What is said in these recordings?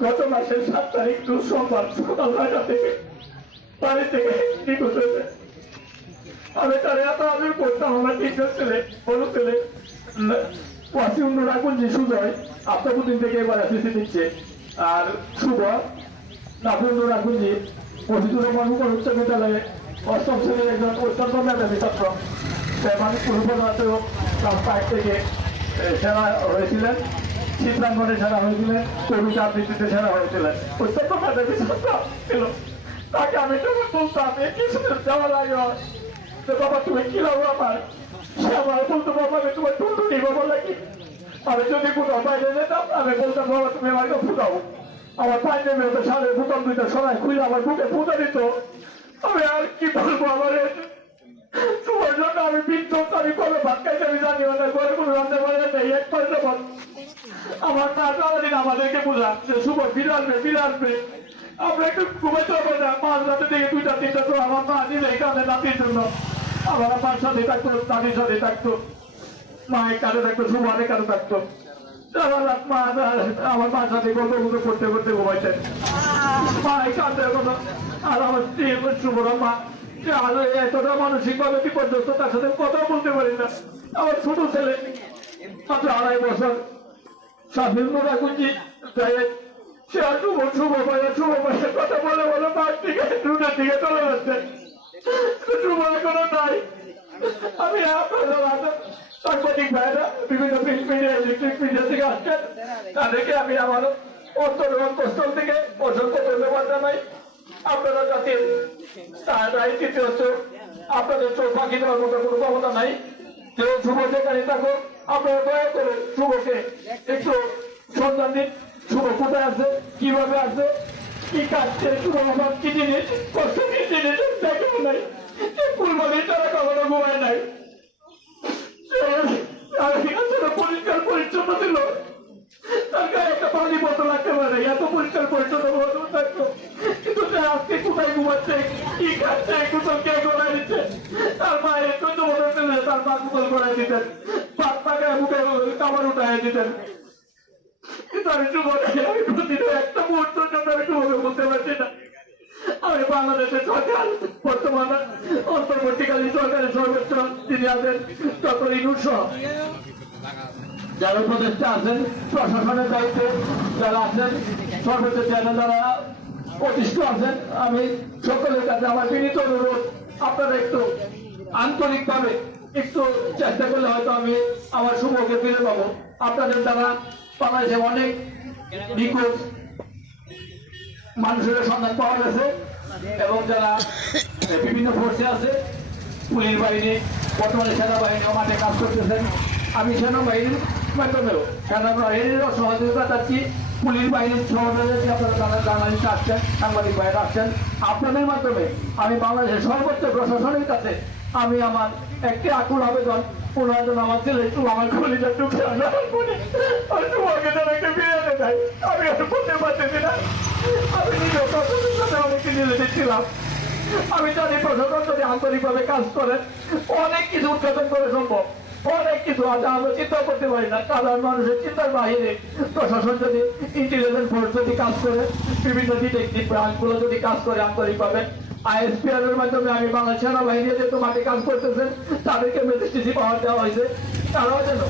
গত মাসের সাত তারিখ দু সোমবার সকাল নয়টা থেকে বাড়ি থেকে নিখোঁজ হয়েছে আমি তার এত আদর করতাম, আমার তিনজন ছেলে, বড় ছেলে ওয়াসিউন রাখুনজি সুজয় আফতাবুদ্দিন থেকে এবার এসএসসি দিচ্ছে আর শুভ নাফুন রাখুনজি মহিদুর রহমান উপর উচ্চ বিদ্যালয়ে অষ্টম শ্রেণির একজন অত্যন্ত মেধাবী ছাত্র। সে মানুষ পায়ের থেকে সেরা হয়েছিলেন চিত্রাঙ্গনে সেরা হয়েছিলেন, কবিতা আবৃত্তিতে সেরা হয়েছিলেন। তাকে আমি বলতাম তো বাবা, তুমি কি লাগো আমার? সে আমার বলতো, বাবা, আমি তোমার নিবো আমি যদি কোথাও বাইরে যেতাম, আমি বলতাম, বাবা, তুমি আমাকে ফুটাও। আমার পাঁচ নেমে হতো সাড়ে ফুটাম, দুইটা সবাই খুলে আমার বুকে ফুটা দিত। আমি আর কি বলব আমার তোমার জন্য আমি বিদ্যুৎ আমি কবে ভাত আমি জানি না ঘরে কোনো রান্না করে নেই, এক পয়সা আমার আমাদেরকে বোঝা যে ফিরে আসবে ফিরে আসবে আমরা একটু হবে না মাঝ রাতে থেকে দুইটা, তিনটা তো আমার মা নাতির জন্য। আমার আমার সাথে থাকতো সাথে থাকতো। মা এখানে থাকতো কাছে থাকতো। আমার মার সাথে গল্পগুলো করতে করতে কোনো আর আমার স্ত্রী মা। এতটা মানসিক ভাবে বিপর্যস্ত, তার সাথে কথা বলতে পারি না। আমার ছোট ছেলে, মাত্র আড়াই বছর। স্বাধীন রাখুনজি সে আর শুভ শুভ পায়ে শুভ পায়ে কথা বলে বলে মার দিকে, রুটের দিকে চলে যাচ্ছে। শুভ এখনও নাই। আমি সাংবাদিক ভাইরা, বিভিন্ন প্রিন্ট মিডিয়া ইলেকট্রিক মিডিয়া থেকে আসছেন। তাদেরকে আমি আমার অন্তর অন্তঃস্থল থেকে অসংখ্য ধন্যবাদ জানাই। আপনারা যাতে তারাই তৃতীয় হচ্ছে আপনাদের চোখ ফাঁকি দেওয়ার মতো কোনো ক্ষমতা নাই। যে শুভ যেখানে থাকুক। আপনারা দয়া করে শুভকে একটু সন্ধান দিন। শুভ কোথায় আছে? কীভাবে আছে? কি কাটছে শুভ আমার কি জিনিস? কষ্ট কি জিনিস? দেখেও নাই ফুলবাড়ি তারা কখনো ঘুমায় নাই। পরিষ্কার পরিচ্ছন্ন ছিল। তার গায়ে একটা পানি বোতল রাখতে পারে। এত পরিষ্কার পরিচ্ছন্ন বোতল থাকতো কিন্তু সে আজকে কোথায় ঘুমাচ্ছে? কি খাচ্ছে? কোথাও কে গোড়ায় দিচ্ছে? তার বছর ছেলে, তার মা গোসল করাই দিতেন। যারা উপদেষ্টা আছেন, প্রশাসনের দায়িত্বে যারা আছেন, সর্বোচ্চ চ্যানেল যারা প্রতিষ্ঠ আছেন, আমি সকলের কাছে আমার বিনীত অনুরোধ, আপনারা একটু আন্তরিকভাবে একটু চেষ্টা করলে হয়তো আমি আমার শুভকে ফিরে পাবো। আপনাদের দ্বারা বাংলাদেশে অনেক নিখোঁজ মানুষের সন্ধান পাওয়া গেছে এবং যারা বিভিন্ন ফোর্সে আছে, পুলিশ বাহিনী, বর্তমানে সেনাবাহিনীও মাঠে কাজ করতেছেন। আমি সেনাবাহিনীর মাধ্যমেও সেনাবাহিনীরও সহযোগিতা চাচ্ছি, পুলিশ বাহিনীর সহযোগিতা আপনারা জানা- জার্নালিস্ট আসছেন, সাংবাদিক ভাইরা আসছেন। আপনাদের মাধ্যমে আমি বাংলাদেশের সর্বোচ্চ প্রশাসনের কাছে আমি আমার একটি আকুল আবেদন ওনার জন্য আমার ছেলে একটু আমার টুকে আনার পরে আর তোমাকে যেন একটা বিরিয়ানি দেয় আমি আর পারতেছি না। আমি নিজের প্রশাসনের সাথে অনেক আমি জানি প্রশাসন যদি আন্তরিকভাবে কাজ করে, অনেক কিছু উৎপাদন করে সম্ভব। অনেক কিছু আছে, আমরা চিন্তা করতে পারি না। সাধারণ মানুষের চিন্তার বাহিরে প্রশাসন যদি ইন্টেলিজেন্স ফোর্স যদি কাজ করে, বিভিন্ন ডিটেকটিভ ব্রাঞ্চগুলো যদি কাজ করে আন্তরিকভাবে আইএসপিআর এর মাধ্যমে আমি বাংলা সেনাবাহিনী যেহেতু মাঠে কাজ করতেছেন, তাদেরকে মেজিস্ট্রেসি পাওয়ার দেওয়া হয়েছে। তারাও যেন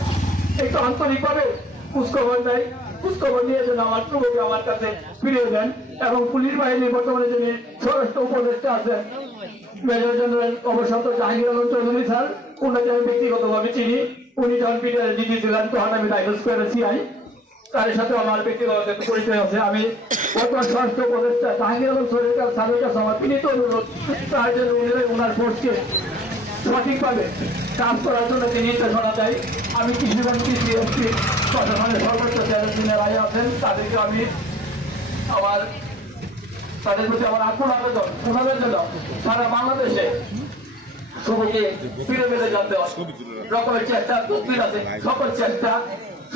একটু আন্তরিকভাবে খোঁজখবর দেয় খোঁজখবর নিয়ে যেন আমার যুবকে আমার কাছে ফিরিয়ে দেন এবং পুলিশ বাহিনী বর্তমানে যিনি স্বরাষ্ট্র উপদেষ্টা আছেন, মেজর জেনারেল অবসন্ত জাহাঙ্গীর আলম চৌধুরী স্যার, ওনাকে আমি ব্যক্তিগতভাবে চিনি। উনি যখন পিডিআর ডিজি ছিলেন, তখন আমি টাইটেল স্কোয়ারে সিআই তাদেরকে আমি আমার, তাদের প্রতি আমার আকুল আবেদন ওনাদের সারা বাংলাদেশে শুভকে ফিরে পেতে জানতে রকমের আছে, সকল চেষ্টা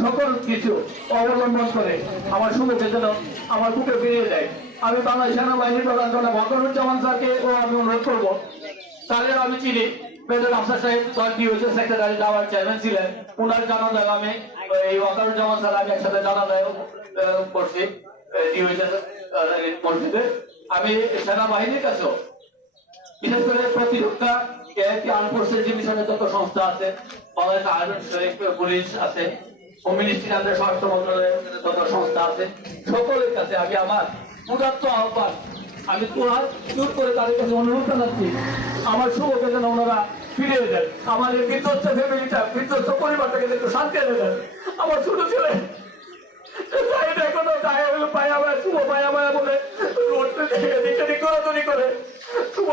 সকল কিছু অবলম্বন করে আমার শুভকে যেন আমার বুকে ফিরিয়ে দেয় আমি বাংলাদেশ সেনাবাহিনীর প্রধান জনাব মকরুজ্জামান স্যারকে ও আমি অনুরোধ করব। তাদের আমি চিনি। আফসার সাহেব সেক্রেটারি চেয়ারম্যান ছিলেন। ওনার জানা আমি, এই স্যার আমি একসাথে জানা করছি আমি সেনাবাহিনীর কাছেও, বিশেষ করে প্রতিরক্ষা এআইটি যে মিশনের যত সংস্থা আছে, বাংলাদেশ আর্মি, পুলিশ আছে হোম মিনিস্ট্রি আন্ডার স্বরাষ্ট্র মন্ত্রণালয়ের যত সংস্থা আছে, সকলের কাছে আমি আমার উদাত্ত আহ্বান। আমি তোমার দূর করে তাদের কাছে অনুরোধ জানাচ্ছি, আমার শুভকে যেন ওনারা ফিরিয়ে দেন। আমার এই বিধ্বস্ত ফ্যামিলিটা, বিধ্বস্ত পরিবারটাকে একটু শান্তি এনে দেন। আমার ছোট ছেলে পায়া পায়া শুভ পায়া পায়া বলে রোডতে থেকে দিকে দিক করে। শুভ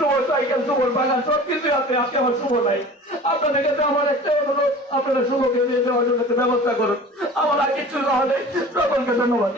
ড্যামের সাইকেল শুভ বাগান সব কিছু আছে আমার শুভ নাই। আপনাদের কাছে আমার একটা অনুরোধ, আপনারা শুভকে দিয়ে দেওয়ার জন্য ব্যবস্থা করুন। আমার আর কিছু না হলে সকলকে ধন্যবাদ।